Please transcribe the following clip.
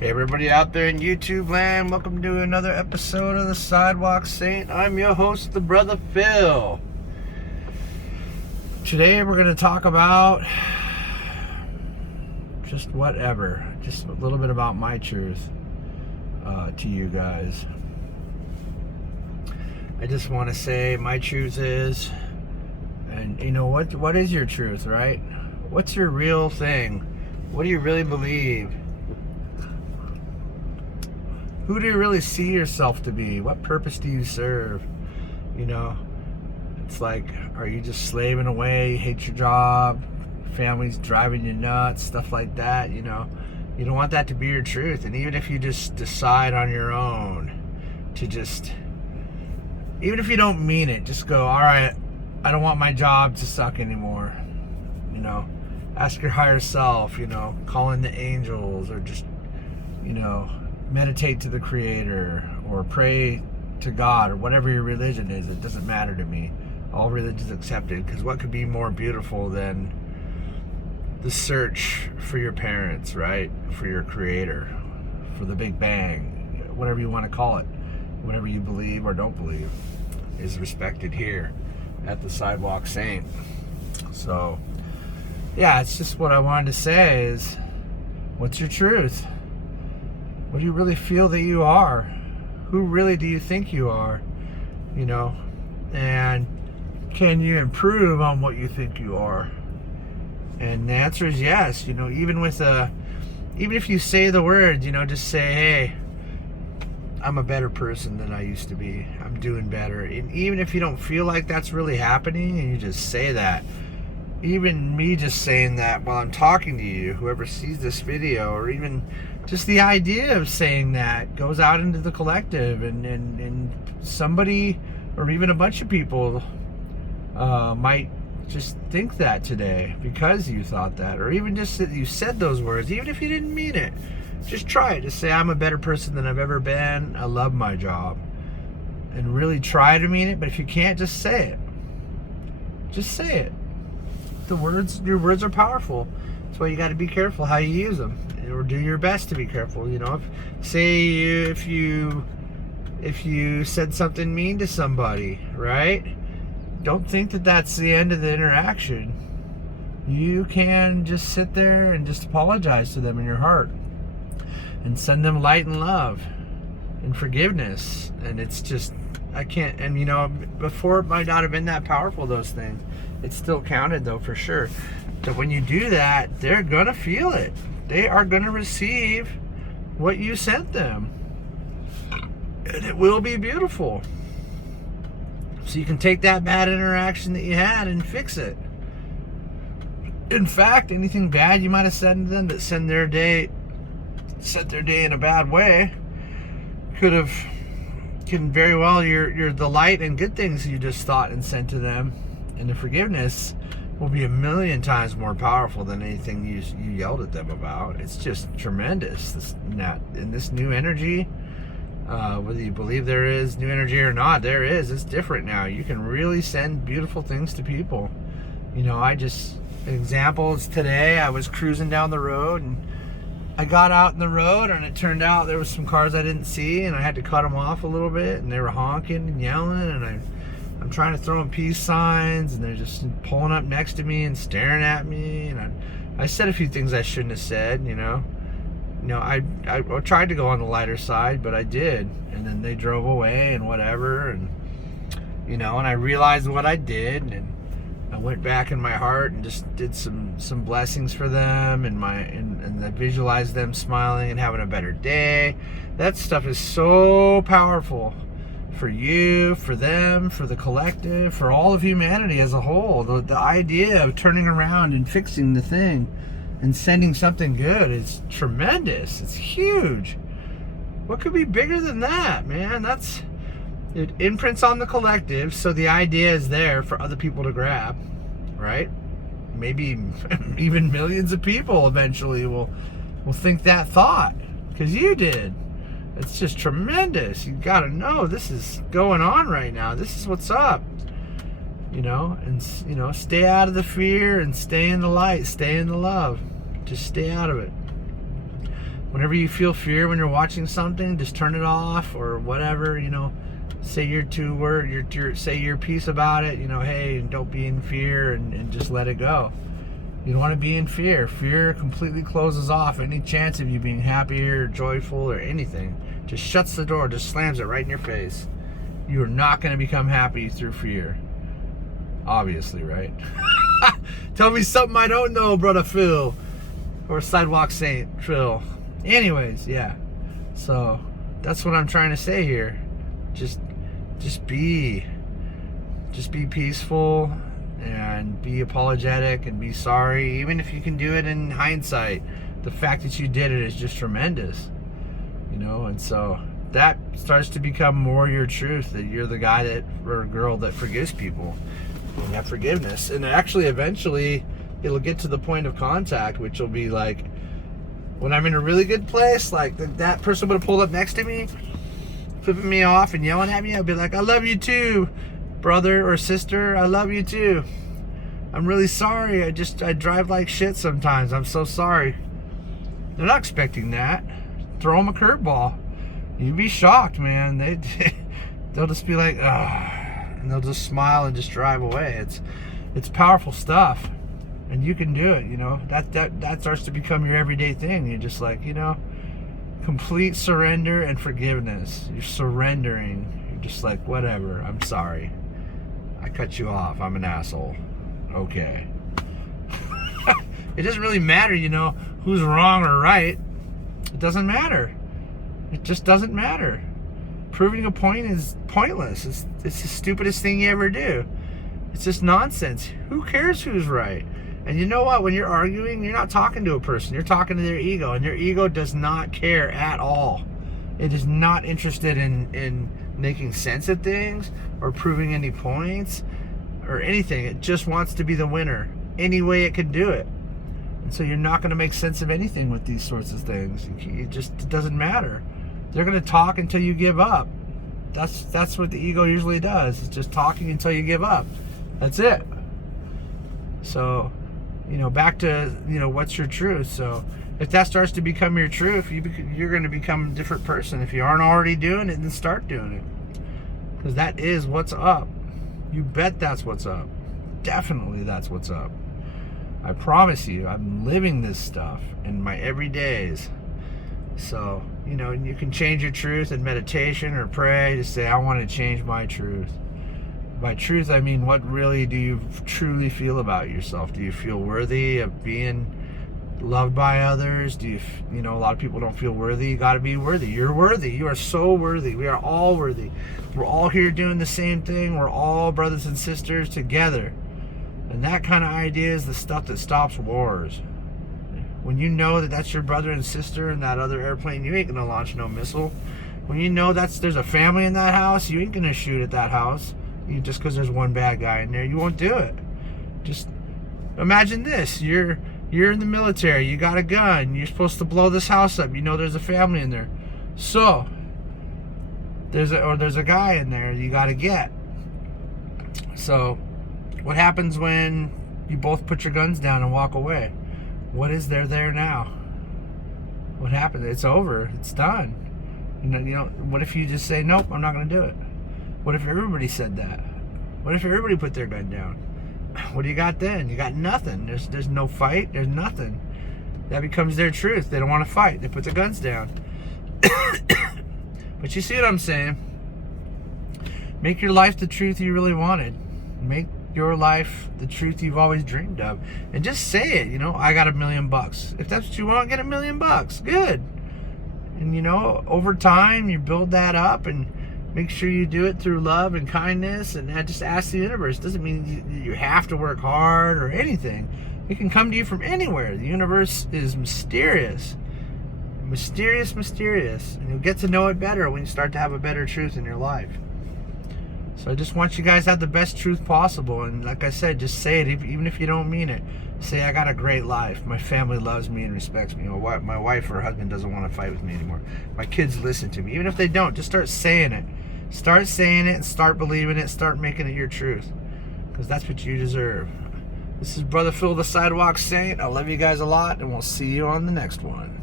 Hey everybody out there in YouTube land, welcome to another episode of the Sidewalk Saint. I'm your host, the Brother Phil. Today we're going to talk about just whatever, just a little bit about my truth to you guys. I just want to say my truth is, and you know what is your truth, right? What's your real thing? What do you really believe? Who do you really see yourself to be? What purpose do you serve? You know, it's like, are you just slaving away? You hate your job, family's driving you nuts, stuff like that. You know, you don't want that to be your truth. And even if you just decide on your own to just, even if you don't mean it, just go, all right, I don't want my job to suck anymore. You know, ask your higher self, you know, call in the angels, or just, you know, meditate to the Creator, or pray to God, or whatever your religion is. It doesn't matter to me. All religions accepted, because what could be more beautiful than the search for your parents, right? For your Creator, for the Big Bang, whatever you want to call it, whatever you believe or don't believe is respected here at the Sidewalk Saint. So yeah, it's just what I wanted to say is, what's your truth? What do you really feel that you are? Who really do you think you are? You know, and can you improve on what you think you are? And the answer is yes. You know, even if you say the words, you know, just say, hey, I'm a better person than I used to be. I'm doing better. And even if you don't feel like that's really happening, and you just say that, even me just saying that while I'm talking to you, whoever sees this video, or even just the idea of saying that goes out into the collective, and somebody, or even a bunch of people might just think that today because you thought that, or even just that you said those words, even if you didn't mean it. Just try it. Just say, I'm a better person than I've ever been. I love my job. And really try to mean it. But if you can't, just say it. Just say it. Your words are powerful. That's why you got to be careful how you use them, or do your best to be careful. You know, if you said something mean to somebody, right? Don't think that that's the end of the interaction. You can just sit there and just apologize to them in your heart, and send them light and love and forgiveness. And it's just, I can't, and you know, before it might not have been that powerful, those things. It still counted though, for sure. But when you do that, they're gonna feel it. They are gonna receive what you sent them. And it will be beautiful. So you can take that bad interaction that you had and fix it. In fact, anything bad you might have said to them that set their day in a bad way can very well, your the light and good things you just thought and sent to them, and the forgiveness will be 1,000,000 times more powerful than anything you yelled at them about. It's just tremendous. In this new energy, whether you believe there is new energy or not, there is. It's different now. You can really send beautiful things to people. You know, examples today, I was cruising down the road, and I got out in the road, and it turned out there was some cars I didn't see, and I had to cut them off a little bit, and they were honking and yelling, and I'm trying to throw them peace signs, and they're just pulling up next to me and staring at me, and I said a few things I shouldn't have said, you know. You know, I tried to go on the lighter side, but I did, and then they drove away and whatever, and you know, and I realized what I did, and I went back in my heart and just did some blessings for them, and I visualized them smiling and having a better day. That stuff is so powerful for you, for them, for the collective, for all of humanity as a whole. The idea of turning around and fixing the thing and sending something good is tremendous. It's huge. What could be bigger than that, man? It imprints on the collective, so the idea is there for other people to grab, right? Maybe even millions of people eventually will think that thought, because you did. It's just tremendous. You gotta know this is going on right now. This is what's up. You know, and you know, stay out of the fear and stay in the light, stay in the love. Just stay out of it. Whenever you feel fear when you're watching something, just turn it off or whatever, you know. Say your say your piece about it, you know, hey, don't be in fear, and just let it go. You don't want to be in fear. Fear completely closes off any chance of you being happy or joyful or anything. Just shuts the door, just slams it right in your face. You are not going to become happy through fear. Obviously, right? Tell me something I don't know, brother Phil. Or Sidewalk Saint Phil. Anyways, yeah. So, that's what I'm trying to say here. Just be peaceful and be apologetic and be sorry, even if you can do it in hindsight. The fact that you did it is just tremendous, you know. And so that starts to become more your truth, that you're the guy that or girl that forgives people and have forgiveness. And actually eventually it'll get to the point of contact, which will be like when I'm in a really good place, like that person would have pulled up next to me, flipping me off and yelling at me, I'd be like, I love you too, brother or sister, I love you too. I'm really sorry. I drive like shit sometimes. I'm so sorry. They're not expecting that. Throw them a curveball. You'd be shocked, man. They'll just be like, and they'll just smile and just drive away. It's powerful stuff, and you can do it. You know, that starts to become your everyday thing. You're just like, you know, complete surrender and forgiveness. You're surrendering. You're just like, whatever. I'm sorry. I cut you off. I'm an asshole. Okay. It doesn't really matter, you know, who's wrong or right. It doesn't matter. It just doesn't matter. Proving a point is pointless. It's the stupidest thing you ever do. It's just nonsense. Who cares who's right? And you know what? When you're arguing, you're not talking to a person. You're talking to their ego. And their ego does not care at all. It is not interested in making sense of things or proving any points or anything. It just wants to be the winner any way it can do it. And so you're not going to make sense of anything with these sorts of things. It doesn't matter. They're going to talk until you give up. That's what the ego usually does. It's just talking until you give up. That's it. So, you know, back to, you know, what's your truth? So if that starts to become your truth, you're going to become a different person. If you aren't already doing it, then start doing it. Because that is what's up. You bet that's what's up. Definitely that's what's up. I promise you, I'm living this stuff in my everydays. So, you know, you can change your truth in meditation or pray to say, I want to change my truth. By truth, I mean, what really do you truly feel about yourself? Do you feel worthy of being loved by others? Do you know, a lot of people don't feel worthy. You got to be worthy. You're worthy. You are so worthy. We are all worthy. We're all here doing the same thing. We're all brothers and sisters together. And that kind of idea is the stuff that stops wars. When you know that that's your brother and sister in that other airplane, you ain't gonna launch no missile. When you know there's a family in that house, you ain't gonna shoot at that house. Just because there's one bad guy in there, you won't do it. Just imagine this: you're in the military, you got a gun, you're supposed to blow this house up. You know there's a family in there, so there's a guy in there you got to get. So, what happens when you both put your guns down and walk away? What is there now? What happened? It's over. It's done. You know. What if you just say, nope, I'm not going to do it? What if everybody said that? What if everybody put their gun down? What do you got then? You got nothing. There's no fight. There's nothing. That becomes their truth. They don't want to fight. They put their guns down. But you see what I'm saying? Make your life the truth you really wanted. Make your life the truth you've always dreamed of. And just say it, you know, I got $1 million. If that's what you want, get $1 million. Good. And you know, over time you build that up and make sure you do it through love and kindness, and just ask the universe. Doesn't mean you have to work hard or anything. It can come to you from anywhere. The universe is mysterious. Mysterious. And you'll get to know it better when you start to have a better truth in your life. So I just want you guys to have the best truth possible. And like I said, just say it, even if you don't mean it. Say, I got a great life. My family loves me and respects me. My wife or husband doesn't want to fight with me anymore. My kids listen to me. Even if they don't, just start saying it. Start saying it and start believing it. Start making it your truth. Because that's what you deserve. This is Brother Phil, the Sidewalk Saint. I love you guys a lot, and we'll see you on the next one.